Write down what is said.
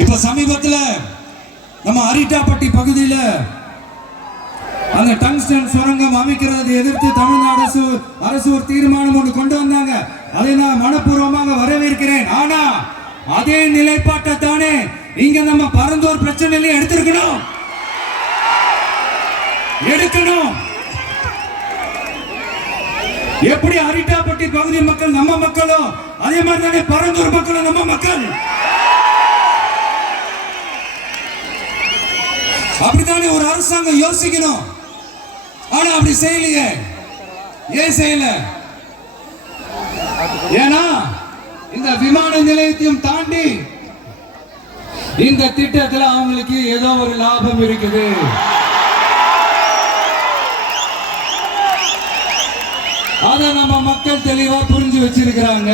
இப்ப சமீபத்தில் நம்ம அரிட்டாப்பட்டி பகுதியில் அந்த டங்ஸ்டன் சுரங்கம் அமைக்கிறதை எதிர்த்து தமிழ்நாடு அரசு ஒரு தீர்மானம் ஒன்று கொண்டு வந்தாங்க. அதை நான் மனப்பூர்வமாக வரவேற்கிறேன். ஆனா அதே நிலைப்பாட்டை தானே இங்க நம்ம பரந்தூர் பிரச்சனையில எடுக்கணும். எப்படி அரிட்டாப்பட்டி பகுதி மக்கள் நம்ம மக்களும், அதே மாதிரி தானே பரந்தூர் மக்களும் நம்ம மக்கள். அப்படித்தானே ஒரு அரசாங்கம் யோசிக்கணும். ஆனா அப்படி செய்யலையே. ஏன் செய்யல? ஏன்னா இந்த விமான நிலையத்தையும் தாண்டி இந்த திட்டத்தில் அவங்களுக்கு ஏதோ ஒரு லாபம் இருக்குது. அதை நம்ம மக்கள் தெளிவா புரிஞ்சு வச்சிருக்கிறாங்க.